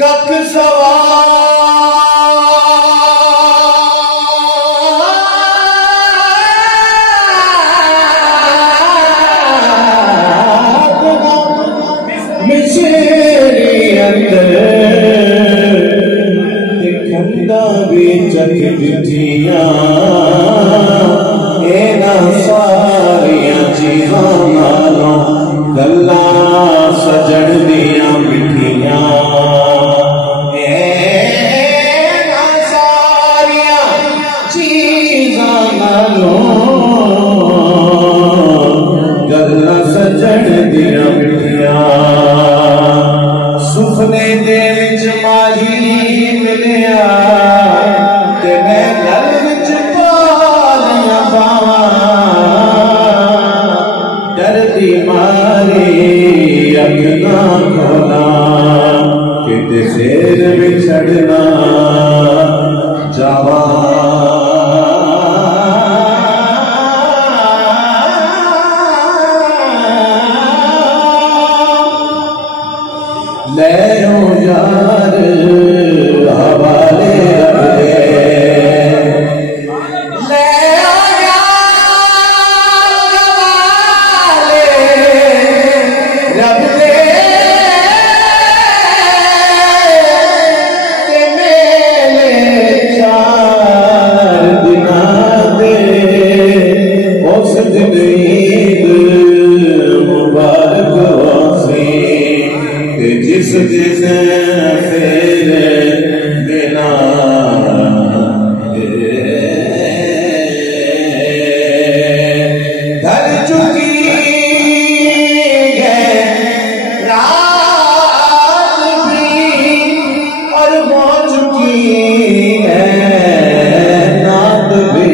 कक सवार मिसेरी अंदर खंदा भी चक बिठिया एना सारिया चीज़ां नालों गल्ला सजन दिया मिठिया एना सारिया चीज़ां नालों गल्ला सजन दिया मिठिया सुपने दे विच माही मिलिया ते मैं गल विच पालिया बावां डरदी मारी अख ना खोला किते शेर बिछड़ना जावा ले यार हवाले रख दे ले हवाले रख दे ते मेले चार दिना दे उस दिन ईद मुबारक वासी जिस दिन फिर बिना धर चुकी है रात भी और हो चुकी है नात भी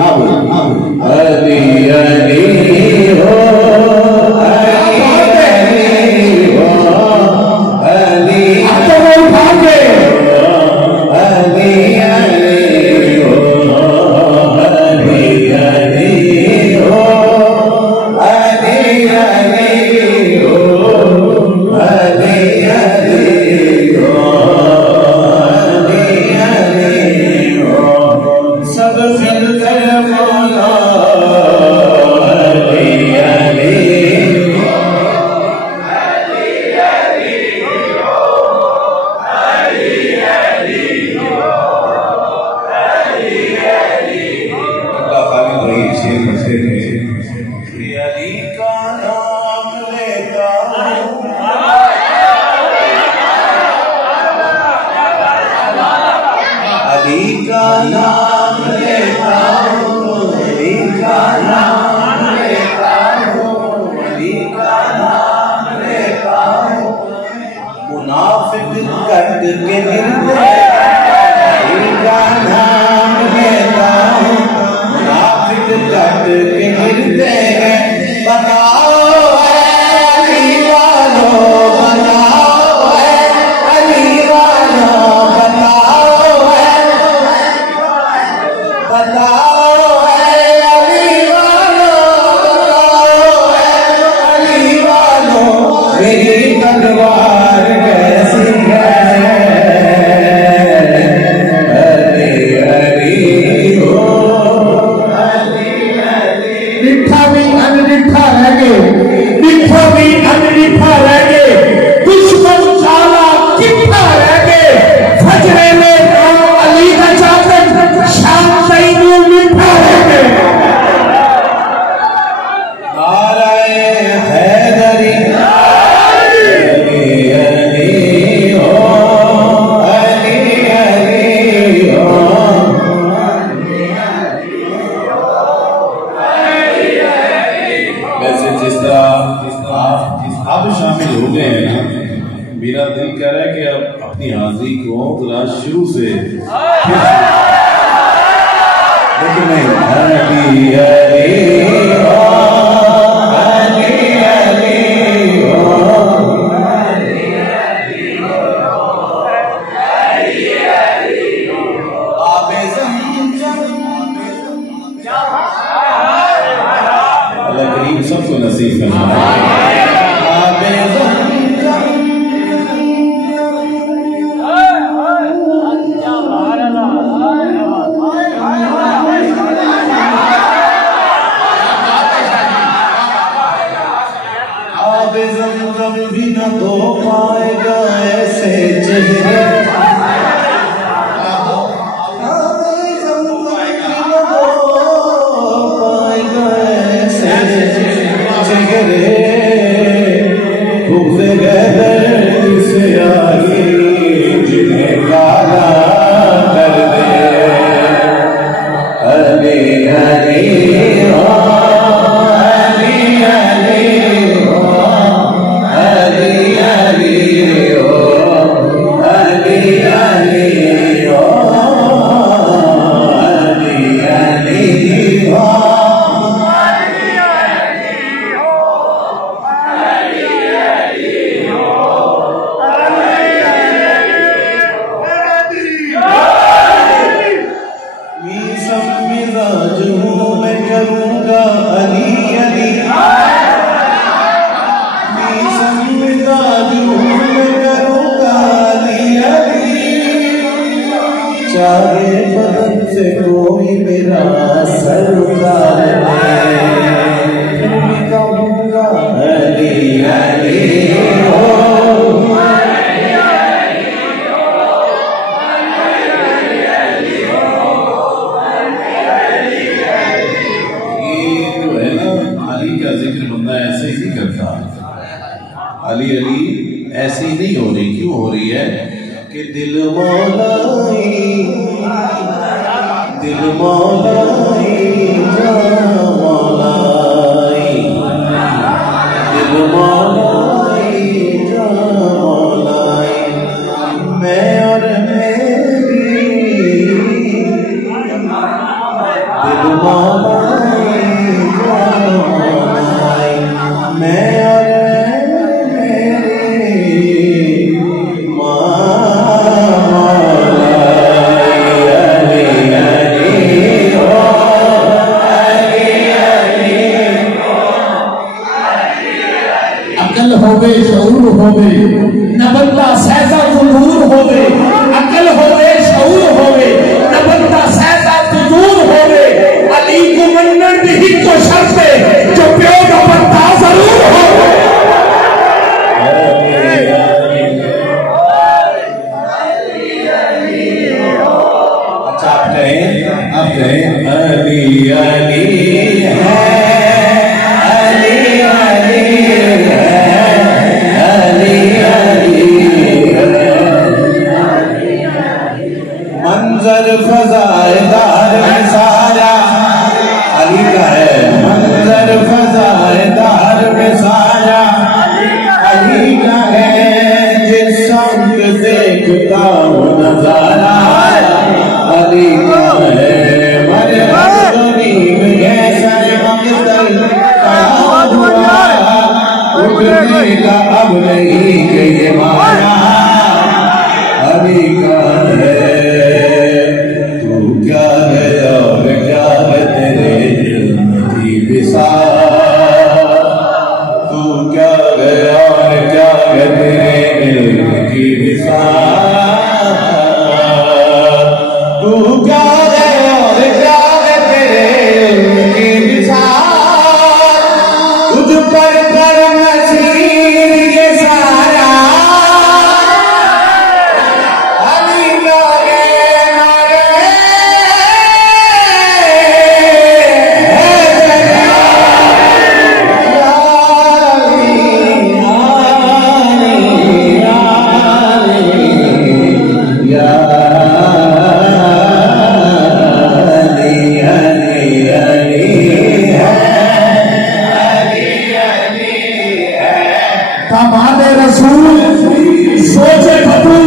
अब अली अली हो मुनाफिक कट के गिरते का नाम लेता हूँ मुनाफिक कट के गिरते हैं बताओ अली वालों बताओ अली वालों बताओ अली वालों मेरी तलवार कैसी है मिठा भी अनमिठा रह गए मिठा भी अनमिठा रह गए दुश्मन साला कितना रह गए फजरे में नाम अली का चाकत शाम सईदू मिठा रह गए नाराए हैदरी अब शामिल हो गए हैं ना मेरा दिल कह रहा है कि अब अपनी हाजिरी को जरा शुरू से लेकिन नहीं अल्लाह करीम सबको नसीब नसीब फरमाए। आबे ज़मज़म भी न धो पाएगा ऐसे चेहरे, चाहे बदन से कोई मेरा सरुकार मैं कहूँगा अली अली हो, ये जो है ना अली का जिक्र बंदा ऐसे ही नहीं करता। अली अली ऐसी नहीं हो रही, क्यों हो रही है कि दिल मौलाई जान मौलाई, दिल मौलाई जान मौलाई, मैं और मेरी दिल मौलाई जान मौलाई, मैं और होवे शऊर होवे न बंदा सहजा ज़ुनूर होवे, अकल होवे शऊर होवे न बंदा सहजा ज़ुनूर होवे, अली को मनन भी तो शर्त है जो प्यो का बंदा जरूर होवे। अच्छा आप कहें अली अली है, मंजर फज़ाएदार में सारा अली का है, मंजर फज़ाएदार में सारा अली का है, जिस संग देखता हूँ नजारा अली का है, मरे मजदूरी में सर मकदल हुआ, उठने का अब नहीं के ये मारा अली का है। क्या है और क्या है तेरे इल्म की बिसात, तू क्या है और क्या है तेरे इल्म की बिसात, तू क्या है और क्या है तेरे इल्म की बिसात, तुझ पर कर नसीब ये सारा अली का दामाद रसूल सोचे बतूल